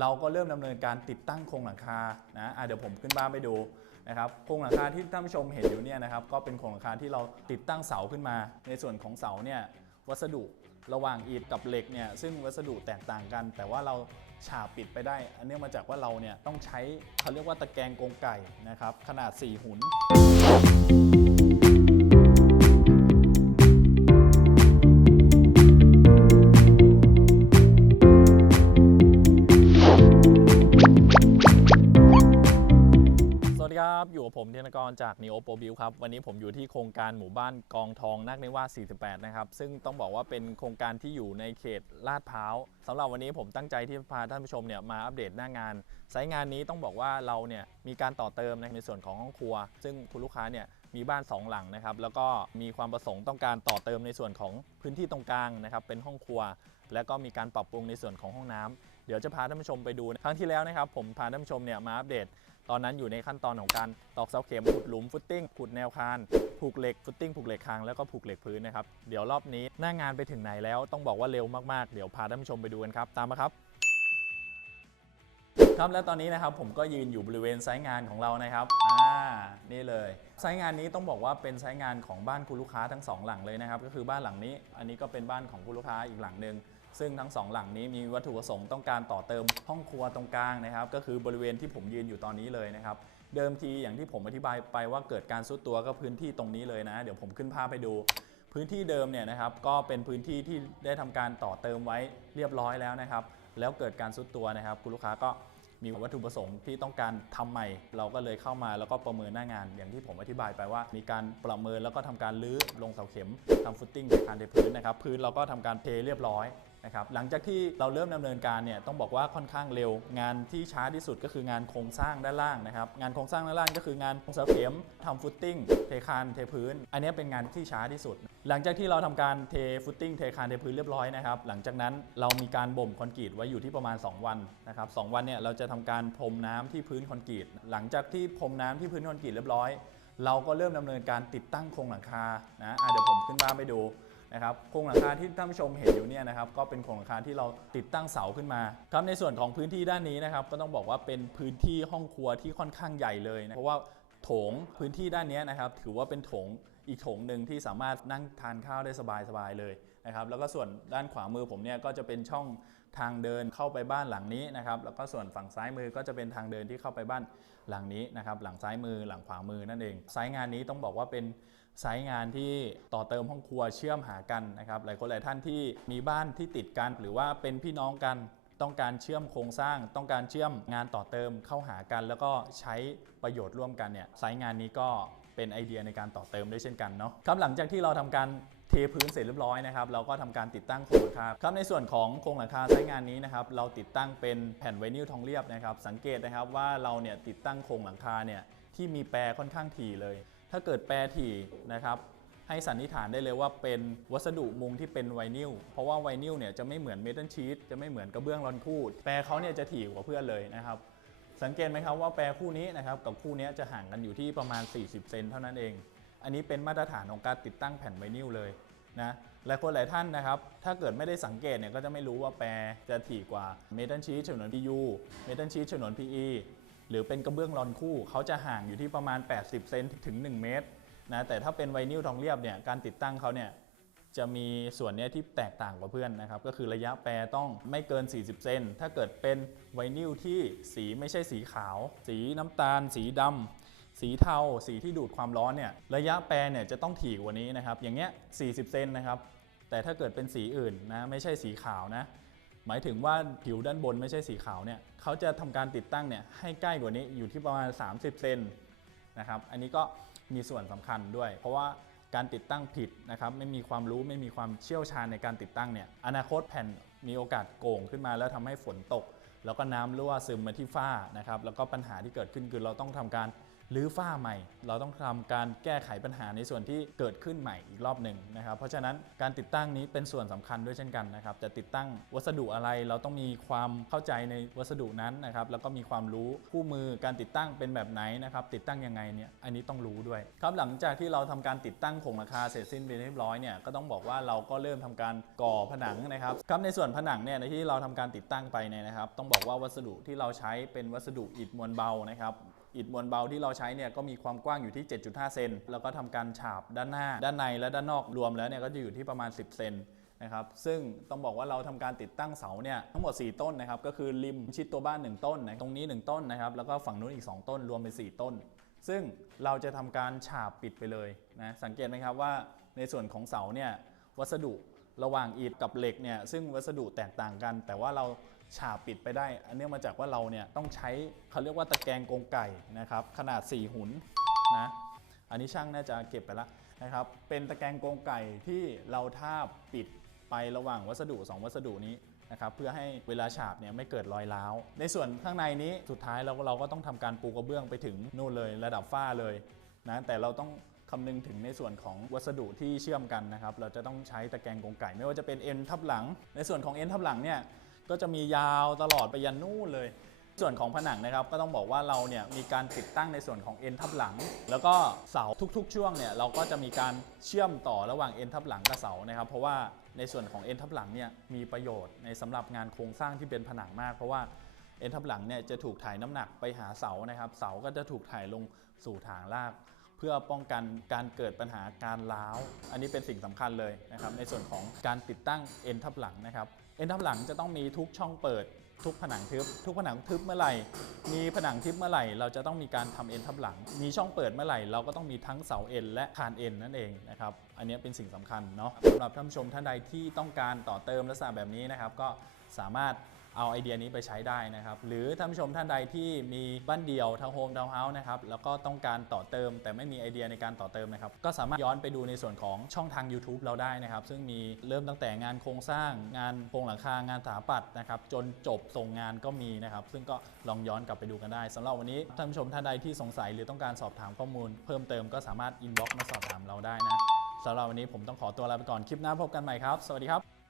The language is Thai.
เราก็เริ่มดำเนินการติดตั้งโครงหลังคานะะเดี๋ยวผมขึ้นบ้านไปดูนะครับโครงหลังคาที่ท่านผู้ชมเห็นอยู่เนี่ยนะครับก็เป็นโครงหลังคาที่เราติดตั้งเสาขึ้นมา ในส่วนของเสาเนี่ยวัสดุระหว่างอิฐกับเหล็กเนี่ยซึ่งวัสดุแตกต่างกัน แต่ว่าเราฉาบปิดไปได้ อันเนื่องมาจากว่าเราเนี่ยต้องใช้เขาเรียกว่าตะแกรงกรงไก่นะครับขนาด 4 หุน รจาก Neo Pro b u i l ครับ วันนี้ผมอยู่ที่โครงการหมู่บ้านกองทองนักในว่า 48 นะครับ ซึ่งต้องบอกว่าเป็นโครงการที่อยู่ในเขตลาดพร้าวสำหรับวันนี้ผมตั้งใจที่พาท่านผู้ชมเนี่ยมาอัปเดตหน้างานไซต์งานนี้ต้องบอกว่าเราเนี่ยมีการต่อเติมในส่วนของห้องครัว ซึ่งคุณลูกค้าเนี่ยมีบ้าน 2 หลังนะครับแล้วก็มีความประสงค์ต้องการต่อเติมในส่วนของพื้นที่ตรงกลางนะครับเป็นห้องครัว แล้วก็มีการปรับปรุงในส่วนของห้องน้ำเดี๋ยวจะพาท่านผู้ชมไปดูครั้งที่แล้วนะครับผมพาท่านผู้ชมเนี่ยมาอัปเดต ตอนนั้นอยู่ในขั้นตอนของการตอกเสาเข็มขุดหลุมฟุตติ้งขุดแนวคานผูกเหล็กฟุตติ้งผูกเหล็กคางแล้วก็ผูกเหล็กพื้นนะครับเดี๋ยวรอบนี้หน้างานไปถึงไหนแล้วต้องบอกว่าเร็วมากๆเดี๋ยวพาท่านผู้ชมไปดูกันครับตามมาครับครับและตอนนี้นะครับผมก็ยืนอยู่บริเวณไซต์งานของเรานะครับอ่านี่เลยไซต์งานนี้ต้องบอกว่าเป็นไซต์งานของบ้านคุณลูกค้าทั้งสองหลังเลยนะครับก็คือบ้านหลังนี้ อันนี้ก็เป็นบ้านของคุณลูกค้าอีกหลังหนึ่ง ซึ่งทั้งสองหลังนี้มีวัตถุประสงค์ต้องการต่อเติมห้องครัวตรงกลางนะครับ ก็คือบริเวณที่ผมยืนอยู่ตอนนี้เลยนะครับ เดิมทีอย่างที่ผมอธิบายไปว่าเกิดการซุดตัวก็พื้นที่ตรงนี้เลยนะ เดี๋ยวผมขึ้นภาพไปดู พื้นที่เดิมเนี่ยนะครับ ก็เป็นพื้นที่ที่ได้ทำการต่อเติมไว้เรียบร้อยแล้วนะครับ แล้วเกิดการซุดตัวนะครับ คุณลูกค้าก็มีวัตถุประสงค์ที่ต้องการทำใหม่ เราก็เลยเข้ามาแล้วก็ประเมินหน้างาน อย่างที่ผมอธิบายไปว่า มีการประเมินแล้วก็ทำการรื้อลงเสาเข็มทำฟุตติ้งในคานเทพื้นนะครับ พื้นเราก็ทำการเทเรียบร้อย นะครับหลังจากที่เราเริ่มดำเนินการเนี่ยต้องบอกว่าค่อนข้างเร็ว งานที่ช้าที่สุดก็คืองานโครงสร้างด้านล่างนะครับงานโครงสร้างด้านล่างก็คืองานเสาเข็มทำฟุตติ้งเทคานเทพื้น อันนี้เป็นงานที่ช้าที่สุด หลังจากที่เราทำการเทฟุตติ้งเทคานเทพื้นเรียบร้อยนะครับหลังจากนั้นเรามีการบ่มคอนกรีตไว้อยู่ที่ประมาณ 2 วันนะครับสองวันเนี่ยเราจะทำการพรมน้ำที่พื้นคอนกรีตหลังจากที่พรมน้ำที่พื้นคอนกรีตเรียบร้อย เราก็เริ่มดำเนินการติดตั้งโครงหลังคานะะเดี๋ยวผมขึ้นบ้านไปดู นะครับโครงหลังคาที่ท่านผู้ชมเห็นอยู่เนี่ยนะครับก็เป็นโครงหลังคาที่เราติดตั้งเสาขึ้นมาครับในส่วนของพื้นที่ด้านนี้นะครับก็ต้องบอกว่าเป็นพื้นที่ห้องครัวที่ค่อนข้างใหญ่เลยนะเพราะว่าโถงพื้นที่ด้านนี้นะครับถือว่าเป็นโถงอีกโถงหนึ่งที่สามารถนั่งทานข้าวได้สบายๆเลยนะครับแล้วก็ส่วนด้านขวามือผมเนี่ยก็จะเป็นช่องทางเดินเข้าไปบ้านหลังนี้นะครับแล้วก็ส่วนฝั่งซ้ายมือก็จะเป็นทางเดินที่เข้าไปบ้านหลังนี้นะครับหลังซ้ายมือหลังขวามือนั่นเองไซต์งานนี้ต้องบอกว่าเป็น ไซต์งานที่ต่อเติมห้องครัวเชื่อมหากันนะครับหลายคนหลายท่านที่มีบ้านที่ติดกัน หรือว่าเป็นพี่น้องกัน ต้องการเชื่อมโครงสร้าง ต้องการเชื่อมงานต่อเติมเข้าหากัน แล้วก็ใช้ประโยชน์ร่วมกันเนี่ยไซต์งานนี้ก็เป็นไอเดียในการต่อเติมด้เช่นกันเนาะครับหลังจากที่เราทำการเทพื้นเสร็จเรียบร้อยนะครับเราก็ทำการติดตั้งโครงหลังคาครับในส่วนของโครงหลังคาไซต์งานนี้นะครับเราติดตั้งเป็นแผ่นไวนิลทองเรียบนะครับสังเกตนะครับว่าเราเนี่ยติดตั้งโครงหลังคาเนี่ยที่มีแปรค่อนข้างถี่เลย ถ้าเกิดแปรถี่นะครับให้สันนิษฐานได้เลยว่าเป็นวัสดุมุงที่เป็นไวนิล เพราะว่าไวนิลเนี่ยจะไม่เหมือนเมทัลชีตจะไม่เหมือนกระเบื้องรอนคู่แปรเขาเนี่ยจะถี่กว่าเพื่อนเลยนะครับ สังเกตไหมครับว่าแปรคู่นี้นะครับกับคู่นี้จะห่างกันอยู่ที่ประมาณ 40 เซนเท่านั้นเอง อันนี้เป็นมาตรฐานของการติดตั้งแผ่นไวนิลเลยนะหลายคนหลายท่านนะครับ ถ้าเกิดไม่ได้สังเกตเนี่ยก็จะไม่รู้ว่าแปรจะถี่กว่าเมทัลชีตฉนวน PU เมทัลชีตฉนวน PE หรือเป็นกระเบื้องรอนคู่เขาจะห่างอยู่ที่ประมาณ 80 เซนถึง 1 เมตรนะแต่ถ้าเป็นไวนิลทองเรียบเนี่ยการติดตั้งเขาเนี่ยจะมีส่วนนี้ที่แตกต่างกว่าเพื่อนนะครับ ก็คือระยะแปรต้องไม่เกิน 40 เซนถ้าเกิดเป็นไวนิลที่สีไม่ใช่สีขาว สีน้ำตาล สีดำสีเทา สีที่ดูดความร้อนเนี่ยระยะแปรเนี่ยจะต้องถี่กว่านี้นะครับ อย่างเงี้ย 40 เซนนะครับ แต่ถ้าเกิดเป็นสีอื่นนะไม่ใช่สีขาวนะ หมายถึงว่าผิวด้านบนไม่ใช่สีขาวเนี่ยเขาจะทำการติดตั้งเนี่ยให้ใกล้กว่านี้อยู่ที่ประมาณ 30 เซนนะครับ อันนี้ก็มีส่วนสำคัญด้วย เพราะว่าการติดตั้งผิดนะครับ ไม่มีความรู้ไม่มีความเชี่ยวชาญในการติดตั้งเนี่ยอนาคตแผ่นมีโอกาสโก่งขึ้นมาแล้วทำให้ฝนตก แล้วก็น้ำรั่วซึมมาที่ฝ้านะครับแล้วก็ปัญหาที่เกิดขึ้นคือเราต้องทำการ รื้อฝ้าใหม่ เราต้องทำการแก้ไขปัญหาในส่วนที่เกิดขึ้นใหม่อีกรอบหนึ่งนะครับเพราะฉะนั้นการติดตั้งนี้เป็นส่วนสำคัญด้วยเช่นกันนะครับจะติดตั้งวัสดุอะไรเราต้องมีความเข้าใจในวัสดุนั้นนะครับแล้วก็มีความรู้คู่มือการติดตั้งเป็นแบบไหนนะครับติดตั้งยังไงเนี่ยอันนี้ต้องรู้ด้วยครับหลังจากที่เราทำการติดตั้งโครงหลังคาเสร็จสิ้นไปเรียบร้อยเนี่ยก็ต้องบอกว่าเราก็เริ่มทำการก่อผนังนะครับครับในส่วนผนังเนี่ยในที่เราทำการติดตั้งไปเนี่ยนะครับ ต้องบอกว่าวัสดุที่เราใช้เป็นวัสดุอิฐมวลเบานะครับ อิฐมวลเบาที่เราใช้เนี่ยก็มีความกว้างอยู่ที่ 7.5 เซนแล้วก็ทำการฉาบด้านหน้า ด้านในและด้านนอกรวมแล้วเนี่ยก็จะอยู่ที่ประมาณ 10 เซนนะครับซึ่งต้องบอกว่าเราทำการติดตั้งเสาเนี่ยทั้งหมด 4 ต้นนะครับก็คือริมชิดตัวบ้าน 1 ต้นนะตรงนี้ 1 ต้นนะครับแล้วก็ฝั่งนู้นอีก 2 ต้นรวมเป็น 4 ต้น ซึ่งเราจะทำการฉาบปิดไปเลยนะสังเกตไหมครับว่าในส่วนของเสาเนี่ยวัสดุระหว่างอิฐกับเหล็กเนี่ยซึ่งวัสดุแตกต่างกัน แต่ว่าเรา ฉาบปิดไปได้ อันเนื่องมาจากว่าเราเนี่ยต้องใช้เขาเรียกว่าตะแกรงกรงไก่นะครับ ขนาด 4 หุนนะ อันนี้ช่างน่าจะเก็บไปแล้วนะครับ เป็นตะแกรงกรงไก่ที่เราทาบปิดไประหว่างวัสดุ 2 วัสดุนี้นะครับ เพื่อให้เวลาฉาบเนี่ยไม่เกิดรอยร้าว ในส่วนข้างในนี้สุดท้ายเราเราก็ต้องทำการปูกระเบื้องไปถึงนู่นเลยระดับฝ้าเลยนะแต่เราต้องคำนึงถึงในส่วนของวัสดุที่เชื่อมกันนะครับ เราจะต้องใช้ตะแกรงกรงไก่ ไม่ว่าจะเป็นเอ็นทับหลัง ในส่วนของเอ็นทับหลังเนี่ย ก็จะมียาวตลอดไปยันนู่นเลย ส่วนของผนังนะครับก็ต้องบอกว่าเราเนี่ยมีการติดตั้งในส่วนของเอ็นทับหลัง แล้วก็เสาทุกๆ ช่วงเนี่ยเราก็จะมีการเชื่อมต่อระหว่างเอ็นทับหลังกับเสานะครับ เพราะว่าในส่วนของเอ็นทับหลังเนี่ยมีประโยชน์ในสำหรับงานโครงสร้างที่เป็นผนังมาก เพราะว่าเอ็นทับหลังเนี่ยจะถูกถ่ายน้ำหนักไปหาเสานะครับ เสาก็จะถูกถ่ายลงสู่ฐานราก เพื่อป้องกันการเกิดปัญหาการร้าว อันนี้เป็นสิ่งสำคัญเลยนะครับในส่วนของการติดตั้งเอ็นทับหลังนะครับ เอ็นทับหลังจะต้องมีทุกช่องเปิด ทุกผนังทึบ ทุกผนังทึบเมื่อไหร่ มีผนังทึบเมื่อไหร่ เราจะต้องมีการทำเอ็นทับหลัง มีช่องเปิดเมื่อไหร่ เราก็ต้องมีทั้งเสาเอ็นและคานเอ็นนั่นเองนะครับ อันนี้เป็นสิ่งสำคัญเนาะสำหรับท่านผู้ชมท่านใดที่ต้องการต่อเติมลักษณะแบบนี้นะครับ ก็สามารถ เอาไอเดียนี้ไปใช้ได้นะครับ หรือท่านผู้ชมท่านใดที่มีบ้านเดี่ยวทาวน์โฮมทาวน์เฮาส์นะครับ แล้วก็ต้องการต่อเติม แต่ไม่มีไอเดียในการต่อเติมนะครับ ก็สามารถย้อนไปดูในส่วนของช่องทาง YouTube เราได้นะครับ ซึ่งมีเริ่มตั้งแต่งานโครงสร้าง งานโครงหลังคางานสถาปัตย์นะครับ จนจบส่งงานก็มีนะครับ ซึ่งก็ลองย้อนกลับไปดูกันได้สำหรับวันนี้ท่านผู้ชมท่านใดที่สงสัยหรือต้องการสอบถามข้อมูล เพิ่มเติมก็สามารถอินบ็อกซ์มาสอบถามเราได้นะสำหรับวันนี้ผมต้องขอตัวลาไปก่อนคลิปหน้าพบกันใหม่ครับ สวัสดีครับ